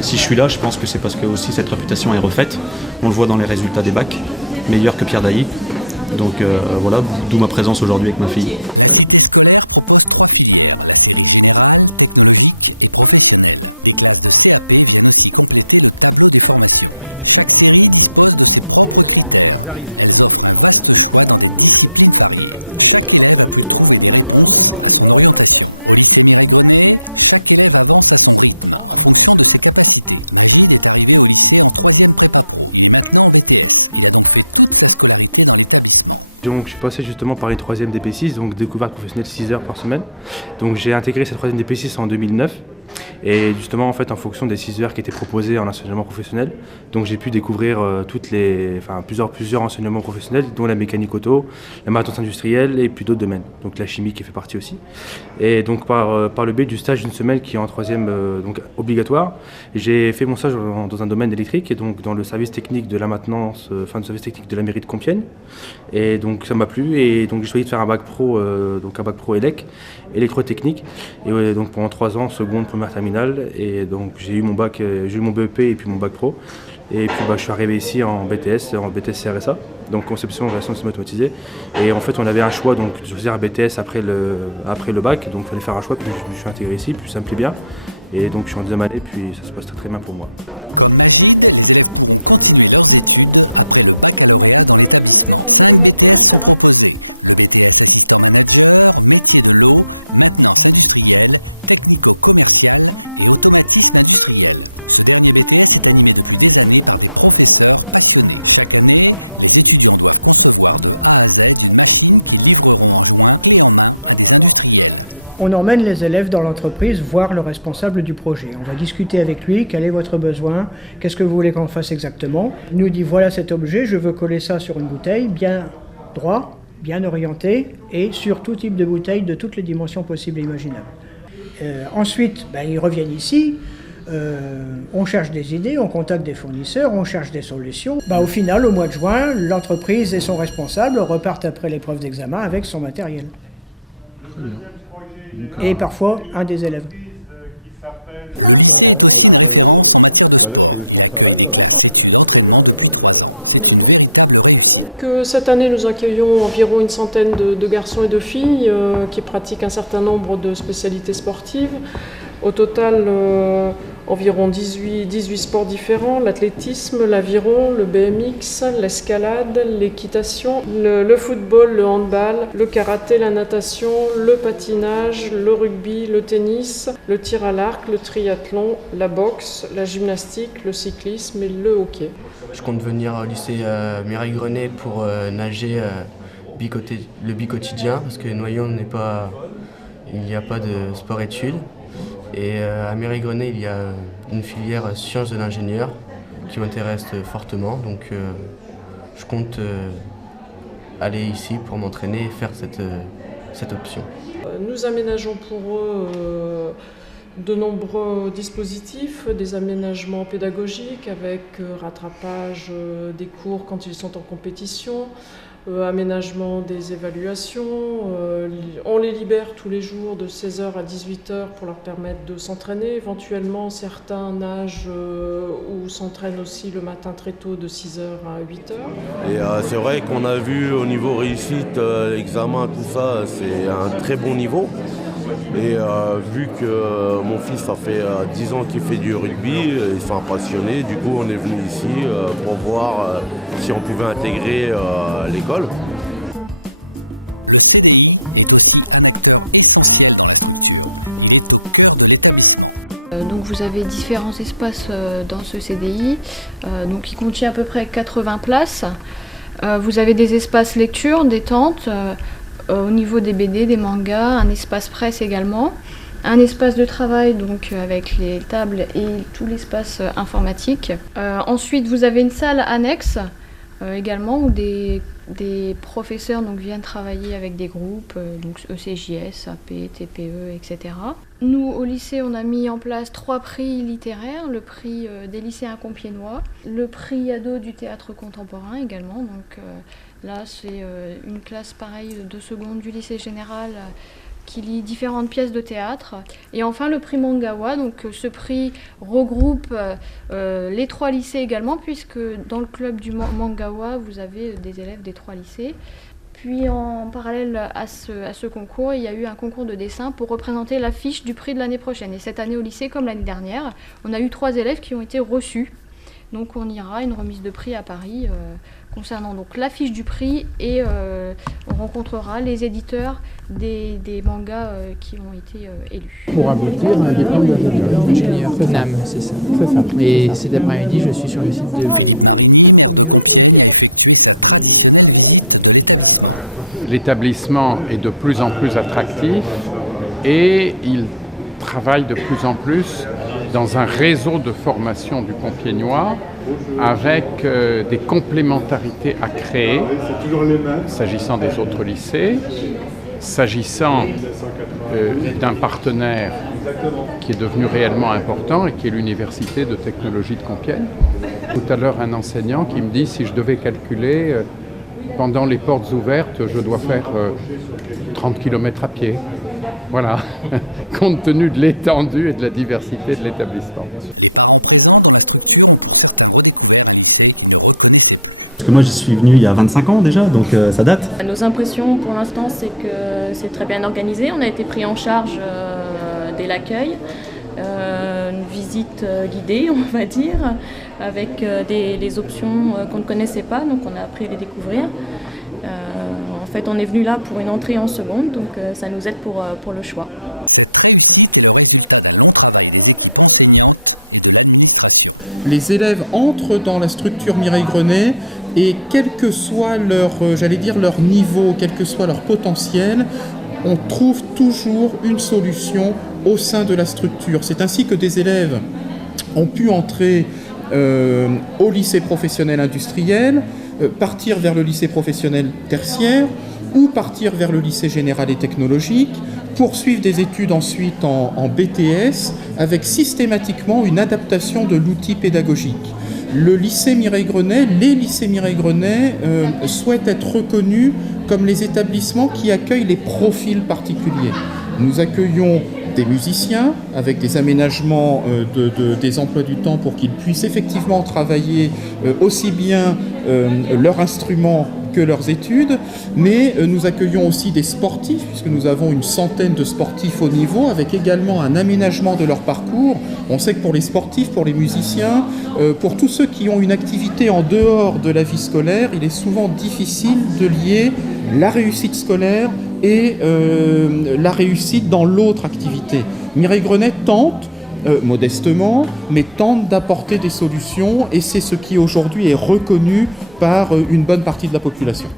Si je suis là, je pense que c'est parce que aussi cette réputation est refaite. On le voit dans les résultats des bacs, meilleur que Pierre Dailly. Donc voilà, d'où ma présence aujourd'hui avec ma fille. Donc je suis passé justement par les 3e DP6, donc découverte professionnelle 6 heures par semaine. Donc j'ai intégré cette 3e DP6 en 2009. Et justement, en fait, en fonction des 6 heures qui étaient proposées en enseignement professionnel, donc j'ai pu découvrir plusieurs enseignements professionnels, dont la mécanique auto, la maintenance industrielle et puis d'autres domaines. Donc la chimie qui fait partie aussi. Et donc par le biais du stage d'une semaine qui est en 3e donc obligatoire, j'ai fait mon stage dans un domaine électrique et donc dans le service technique de la maintenance, le service technique de la mairie de Compiègne. Et donc ça m'a plu et donc j'ai choisi de faire un bac pro, donc un bac pro élec, électrotechnique. Et donc pendant 3 ans, seconde, première, terminale. Et donc j'ai eu mon bac, j'ai eu mon BEP et puis mon bac pro. Et puis je suis arrivé ici en BTS CRSA, donc conception et réalisation de systèmes automatisés. Et en fait on avait un choix donc de choisir un BTS après le bac, donc il fallait faire un choix, puis je me suis intégré ici, puis ça me plaît bien. Et donc je suis en 2e année, puis ça se passe très bien pour moi. On emmène les élèves dans l'entreprise voir le responsable du projet. On va discuter avec lui, quel est votre besoin, qu'est-ce que vous voulez qu'on fasse exactement. Il nous dit voilà cet objet, je veux coller ça sur une bouteille, bien droit, bien orienté et sur tout type de bouteille de toutes les dimensions possibles et imaginables. Ensuite, ils reviennent ici, on cherche des idées, on contacte des fournisseurs, on cherche des solutions. Au final, au mois de juin, l'entreprise et son responsable repartent après l'épreuve d'examen avec son matériel. Et parfois un des élèves. Que cette année, nous accueillons environ une centaine de garçons et de filles qui pratiquent un certain nombre de spécialités sportives. Au total, environ 18 sports différents, l'athlétisme, l'aviron, le BMX, l'escalade, l'équitation, le football, le handball, le karaté, la natation, le patinage, le rugby, le tennis, le tir à l'arc, le triathlon, la boxe, la gymnastique, le cyclisme et le hockey. Je compte venir au lycée Mireille Grenet pour nager le bi-quotidien parce que Noyon il n'y a pas de sport-études. Et à Mireille Grenet, il y a une filière sciences de l'ingénieur qui m'intéresse fortement. Donc je compte aller ici pour m'entraîner et faire cette option. Nous aménageons pour eux de nombreux dispositifs, des aménagements pédagogiques avec rattrapage des cours quand ils sont en compétition, aménagement des évaluations. On les libère tous les jours de 16h à 18h pour leur permettre de s'entraîner. Éventuellement, certains nagent ou s'entraînent aussi le matin très tôt de 6h à 8h. Et c'est vrai qu'on a vu au niveau réussite, l'examen, tout ça, c'est un très bon niveau. Et vu que mon fils, ça fait 10 ans qu'il fait du rugby, ils sont passionnés, du coup on est venu ici pour voir si on pouvait intégrer l'école. Donc vous avez différents espaces dans ce CDI, donc qui contient à peu près 80 places. Vous avez des espaces lecture, des tentes, au niveau des BD, des mangas, un espace presse également, un espace de travail donc avec les tables et tout l'espace informatique. Ensuite vous avez une salle annexe également où des professeurs donc, viennent travailler avec des groupes, donc ECJS, AP, TPE, etc. Nous, au lycée, on a mis en place 3 prix littéraires, le prix des lycéens compiègnois, le prix ado du théâtre contemporain également. Donc là, c'est une classe pareille de seconde du lycée général qui lit différentes pièces de théâtre. Et enfin le prix Mangawa, donc ce prix regroupe les 3 lycées également, puisque dans le club du Mangawa, vous avez des élèves des 3 lycées. Puis en parallèle à ce concours, il y a eu un concours de dessin pour représenter l'affiche du prix de l'année prochaine. Et cette année au lycée, comme l'année dernière, on a eu 3 élèves qui ont été reçus. Donc on ira à une remise de prix à Paris concernant donc l'affiche du prix et on rencontrera les éditeurs des mangas qui ont été élus. Pour aboutir à un diplôme d'ingénieur. NAM, c'est ça. C'est ça. Et cet après-midi, je suis sur le site de... L'établissement est de plus en plus attractif et il travaille de plus en plus dans un réseau de formation du Compiègnois avec des complémentarités à créer, s'agissant des autres lycées, s'agissant d'un partenaire qui est devenu réellement important et qui est l'Université de technologie de Compiègne. Tout à l'heure, un enseignant qui me dit si je devais calculer, pendant les portes ouvertes, je dois faire 30 km à pied. Voilà, compte tenu de l'étendue et de la diversité de l'établissement. Parce que moi j'y suis venu il y a 25 ans déjà, donc ça date. Nos impressions pour l'instant, c'est que c'est très bien organisé. On a été pris en charge dès l'accueil. Une visite guidée, on va dire, avec des options qu'on ne connaissait pas, donc on a appris à les découvrir. En fait, on est venu là pour une entrée en seconde, donc ça nous aide pour le choix. Les élèves entrent dans la structure Mireille Grenet et quel que soit leur niveau, quel que soit leur potentiel, on trouve toujours une solution au sein de la structure. C'est ainsi que des élèves ont pu entrer au lycée professionnel industriel, partir vers le lycée professionnel tertiaire ou partir vers le lycée général et technologique, poursuivre des études ensuite en BTS avec systématiquement une adaptation de l'outil pédagogique. Le lycée Mireille Grenet, les lycées Mireille Grenet souhaitent être reconnus comme les établissements qui accueillent les profils particuliers. Nous accueillons des musiciens avec des aménagements des emplois du temps pour qu'ils puissent effectivement travailler aussi bien leur instrument que leurs études, mais nous accueillons aussi des sportifs, puisque nous avons une centaine de sportifs haut niveau, avec également un aménagement de leur parcours. On sait que pour les sportifs, pour les musiciens, pour tous ceux qui ont une activité en dehors de la vie scolaire, il est souvent difficile de lier la réussite scolaire et la réussite dans l'autre activité. Mireille Grenet tente, modestement, mais tente d'apporter des solutions et c'est ce qui aujourd'hui est reconnu par une bonne partie de la population.